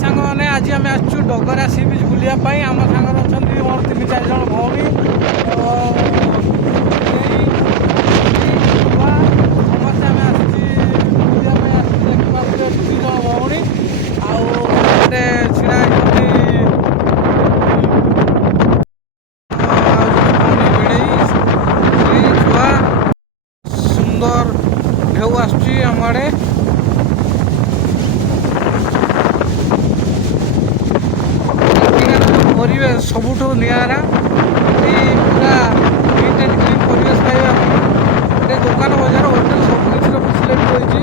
ସାଙ୍ଗମାନେ ଆଜି ଆମେ ଆସିଛୁ ଡଗରା ସି ବିଚ୍ ବୁଲିବା ପାଇଁ। ଆମ ସାଙ୍ଗରେ ଅଛନ୍ତି ମୋର 3-4 ଜଣ ଭଉଣୀ। ସମସ୍ତେ ଆମେ ଆସିଛି ବୁଲିବା ପାଇଁ ଆସିଛୁ। ଦେଖିପାରୁଛୁ 2 ଜଣ ଭଉଣୀ ଆଉ ଗୋଟେ ଛିଡ଼ା ହେଇଛନ୍ତି ଛୁଆ। ସୁନ୍ଦର ଢେଉ ଆସୁଛି ଆମ ଆଡ଼େ। ପରିବେଶ ସବୁଠୁ ନିଆରା। ଏଇ ପୁରା ନିଟ୍ ଆଣ୍ଡ କ୍ଲିନ୍ ପରିବେଶ ପାଇବା ପାଇଁ ଏଠି ଦୋକାନ ବଜାର ହୋଟେଲ ସବୁ କିଛିର ଫ୍ୟାସିଲିଟି ରହିଛି।